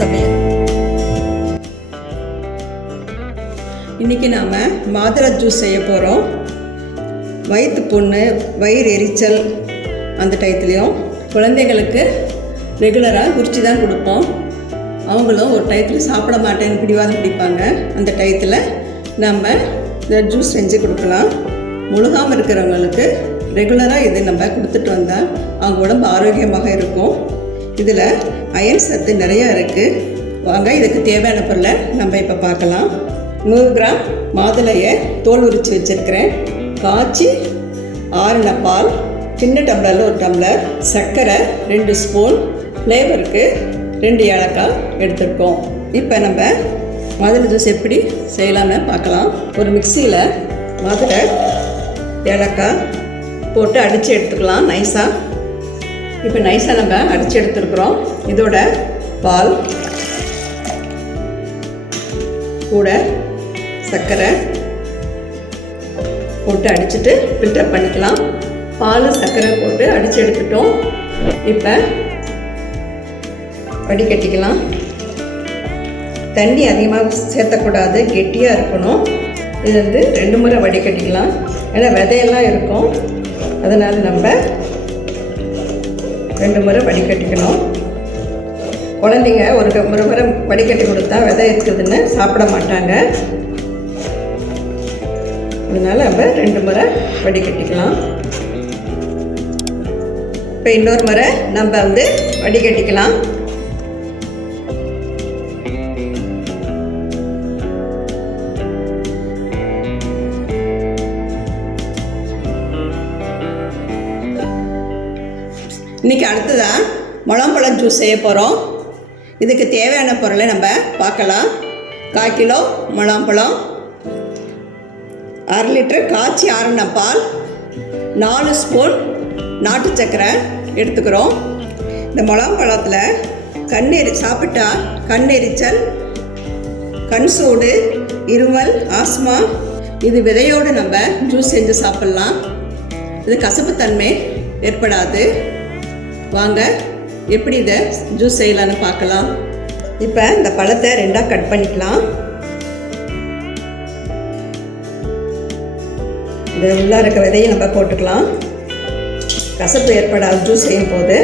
சமையல். இன்றைக்கி நாம் மாதுளை ஜூஸ் செய்ய போகிறோம். வயிற்று புண்ணு, வயிறு எரிச்சல் அந்த டயத்துலேயும் குழந்தைங்களுக்கு ரெகுலராக குறிச்சி தான் கொடுப்போம். அவங்களும் ஒரு டயத்தில் சாப்பிட மாட்டேன்னு பிடிவாதம் பிடிப்பாங்க. அந்த டயத்தில் நம்ம இந்த ஜூஸ் செஞ்சு கொடுக்கலாம். முழுகாமல் இருக்கிறவங்களுக்கு ரெகுலராக இது நம்ம கொடுத்துட்டு வந்தால் அவங்க உடம்பு ஆரோக்கியமாக இருக்கும். இதில் அயன் சத்து நிறையா இருக்குது. வாங்க இதுக்கு தேவையான பொருளை நம்ம இப்போ பார்க்கலாம். 100 கிராம் மாதுளையை தோல் உரித்து வச்சுருக்கிறேன். காய்ச்சி ஆறின பால், சின்ன டம்ளரில் 1 டம்ளர், சர்க்கரை 2 ஸ்பூன், ஃப்ளேவருக்கு 2 ஏலக்காய் எடுத்துருக்கோம். இப்போ நம்ம மாதுளை ஜூஸ் எப்படி செய்யலான்னு பார்க்கலாம். ஒரு மிக்சியில் மாதுளை, ஏலக்காய் போட்டு அடித்து எடுத்துக்கலாம் நைஸாக. இப்போ நைஸாக நம்ம அடித்து எடுத்துருக்குறோம். இதோட பால் கூட சர்க்கரை போட்டு அடிச்சுட்டு ஃபில்டர் பண்ணிக்கலாம். பால் சர்க்கரை போட்டு அடித்து எடுத்துட்டோம். இப்போ வடிகட்டிக்கலாம். தண்ணி அதிகமாக சேர்த்தக்கூடாது, கெட்டியாக இருக்கணும். இது வந்து 2 முறை வடிகட்டிக்கலாம். ஏன்னா விதையெல்லாம் இருக்கும், அதனால் நம்ம 2 முறை வடிகட்டிக்கணும். குழந்தைங்க ஒரு முறை வடிகட்டி கொடுத்தா விதை இருக்குதுன்னு சாப்பிட மாட்டாங்க. அதனால் நம்ம 2 முறை வடிகட்டிக்கலாம். இப்போ இன்னொரு முறை நம்ம வந்து வடிகட்டிக்கலாம். இன்றைக்கி அடுத்ததாக முழாம்பழம் ஜூஸ் செய்ய போகிறோம். இதுக்கு தேவையான பொருளை நம்ம பார்க்கலாம். 1/4 கிலோ முழாம்பழம், 1/2 லிட்டர் காய்ச்சி ஆறின பால், 4 ஸ்பூன் நாட்டு சர்க்கரை எடுத்துக்கிறோம். இந்த முழாம்பழத்தில் சாப்பிட்டா கண் எரிச்சல், கண் சூடு, இருமல், ஆஸ்மா, இது விதையோடு நம்ம ஜூஸ் செஞ்சு சாப்பிட்லாம். இது கசப்புத்தன்மை ஏற்படாது. வாங்க எப்படி இதை ஜூஸ் செய்யலான்னு பார்க்கலாம். இப்போ இந்த பழத்தை 2ஆக கட் பண்ணிக்கலாம். இந்த உள்ளே இருக்க விதையை நம்ம போட்டுக்கலாம். கசப்பு ஏற்படாது ஜூஸ் செய்யும் போது.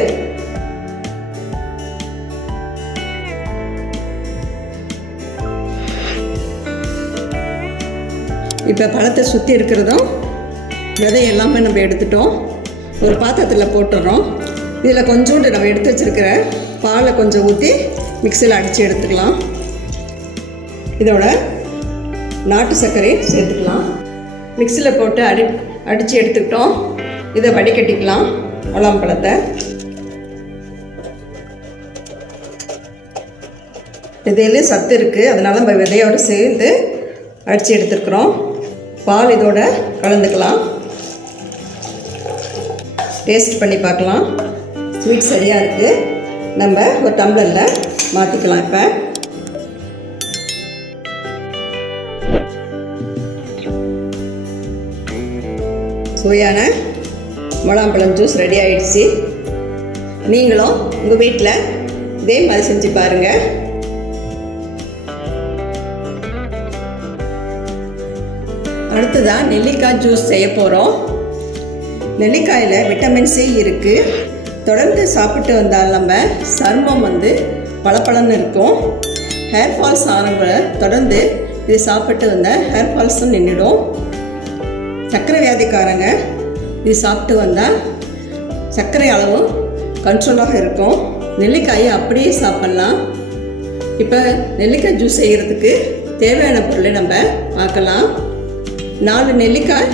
இப்போ பழத்தை சுற்றி இருக்கிறதும் விதை எல்லாமே நம்ம எடுத்துட்டோம். ஒரு பாத்திரத்தில் போட்டுடுறோம். இதில் கொஞ்சோண்டு நம்ம எடுத்து வச்சுருக்கிற பாலை கொஞ்சம் ஊற்றி மிக்சியில் அடித்து எடுத்துக்கலாம். இதோட நாட்டு சர்க்கரை சேர்த்துக்கலாம். மிக்சியில் போட்டு அடித்து எடுத்துக்கிட்டோம். இதை வடிகட்டிக்கலாம். முழாம்பழத்தை இதில் சத்து இருக்குது, அதனால் நம்ம விதையோடு சேர்ந்து அடித்து எடுத்துருக்குறோம். பால் இதோட கலந்துக்கலாம். டேஸ்ட் பண்ணி பார்க்கலாம். ஸ்வீட் சரியாக இருக்குது. நம்ம ஒரு டம்ளரில் மாற்றிக்கலாம். இப்போ சுவையான முழாம்பழம் ஜூஸ் ரெடி ஆகிடுச்சு. நீங்களும் உங்கள் வீட்டில் இதே மாதிரி செஞ்சு பாருங்கள். அடுத்ததான் நெல்லிக்காய் ஜூஸ் செய்ய போகிறோம். நெல்லிக்காயில் விட்டமின் சி இருக்குது. தொடர்ந்து சாப்பிட்டு வந்தால் நம்ம சருமம் வந்து பளபளன்னு இருக்கும். ஹேர் ஃபால்ஸ் ஆனவங்க தொடர்ந்து இது சாப்பிட்டு வந்தால் ஹேர் ஃபால்ஸும் நின்றுடும். சர்க்கரை வியாதிக்காரங்க இது சாப்பிட்டு வந்தால் சர்க்கரை அளவும் கண்ட்ரோலாக இருக்கும். நெல்லிக்காயை அப்படியே சாப்பிட்லாம். இப்போ நெல்லிக்காய் ஜூஸ் செய்கிறதுக்கு தேவையான பொருளை நம்ம பார்க்கலாம். 4 நெல்லிக்காய்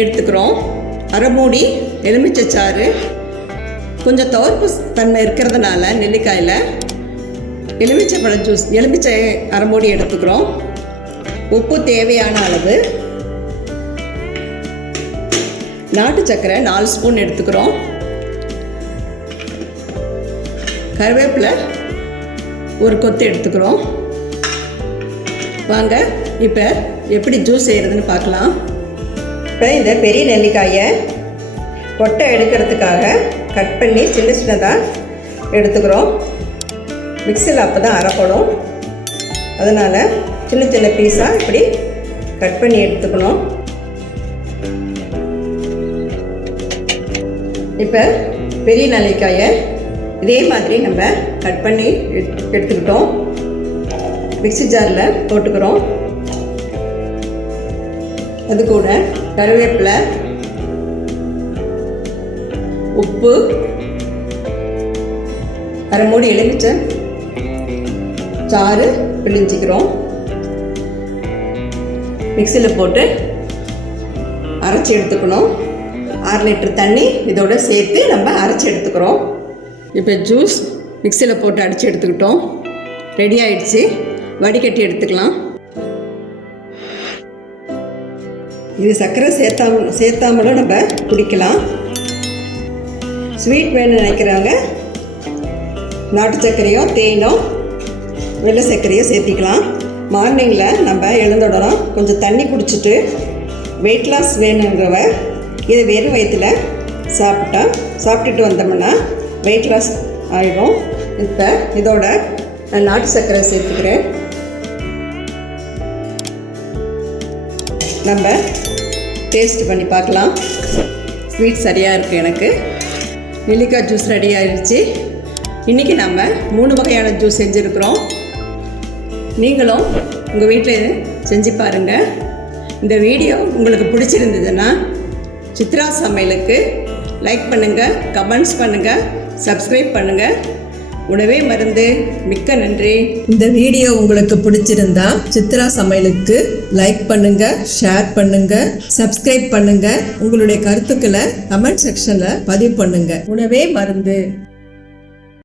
எடுத்துக்கிறோம். 1/2 மூடி எலுமிச்சை சாறு. கொஞ்சம் துவர்ப்பு தன்மை இருக்கிறதுனால நெல்லிக்காயில் எலுமிச்சை ஜூஸ் 1/2 மூடி எடுத்துக்கிறோம். உப்பு தேவையான அளவு. நாட்டு சர்க்கரை 4 ஸ்பூன் எடுத்துக்கிறோம். கருவேப்பிலை ஒரு கொத்து எடுத்துக்கிறோம். வாங்க இப்போ எப்படி ஜூஸ் செய்கிறதுன்னு பார்க்கலாம். இப்போ இந்த பெரிய நெல்லிக்காயை கொட்டை எடுக்கிறதுக்காக கட் பண்ணி சின்ன சின்னதாக எடுத்துக்கிறோம். மிக்சியில் அப்போ தான் அரைப்படும். அதனால் சின்ன சின்ன பீஸாக இப்படி கட் பண்ணி எடுத்துக்கணும். இப்போ பெரிய நெல்லிக்காயை இதே மாதிரி நம்ம கட் பண்ணி எடுத்துக்கிட்டோம். மிக்ஸி ஜாரில் போட்டுக்கிறோம். அது கூட கருவேப்பிலை, உப்பு, அரை மூடி எலுமிச்சை சாறு பிழிஞ்சிக்கிறோம். மிக்சியில் போட்டு அரைச்சி எடுத்துக்கணும். 6 லிட்டர் தண்ணி இதோட சேர்த்து நம்ம அரைச்சி எடுத்துக்கிறோம். இப்போ ஜூஸ் மிக்சியில் போட்டு அடித்து எடுத்துக்கிட்டோம். ரெடி ஆகிடுச்சு. வடிகட்டி எடுத்துக்கலாம். இது சர்க்கரை சேர்த்தாமலும் நம்ம குடிக்கலாம். ஸ்வீட் வேணும்னு நினைக்கிறவங்க நாட்டு சர்க்கரையோ தேனோ வெள்ளை சர்க்கரையோ சேர்த்திக்கலாம். மார்னிங்கில் நம்ம எழுந்தோடனே கொஞ்சம் தண்ணி குடிச்சிட்டு வெயிட் லாஸ் வேணுங்கிறவ இதை வெறும் வயிற்றில் சாப்பிட்டுட்டு வந்தோம்னா வெயிட் லாஸ் ஆகிடும். இப்போ இதோட நான் நாட்டு சர்க்கரை சேர்த்துக்கிறேன். நம்ம டேஸ்ட் பண்ணி பார்க்கலாம். ஸ்வீட் சரியாக இருக்குது. எனக்கு நெல்லிக்காய் ஜூஸ் ரெடி ஆகிடுச்சு. இன்றைக்கி நம்ம 3 வகையான ஜூஸ் செஞ்சுருக்குறோம். நீங்களும் உங்கள் வீட்டில் செஞ்சு பாருங்கள். இந்த வீடியோ உங்களுக்கு பிடிச்சிருந்ததுன்னா சித்ரா சமையலுக்கு லைக் பண்ணுங்கள், கமெண்ட்ஸ் பண்ணுங்கள், சப்ஸ்கிரைப் பண்ணுங்கள். உணவே மருந்து. மிக்க நன்றி. இந்த வீடியோ உங்களுக்கு பிடிச்சிருந்தா சித்ரா சமையலுக்கு லைக் பண்ணுங்க, ஷேர் பண்ணுங்க, சப்ஸ்கிரைப் பண்ணுங்க. உங்களுடைய கருத்துக்களை கமெண்ட் செக்ஷன்ல பதிவு பண்ணுங்க. உணவே மருந்து.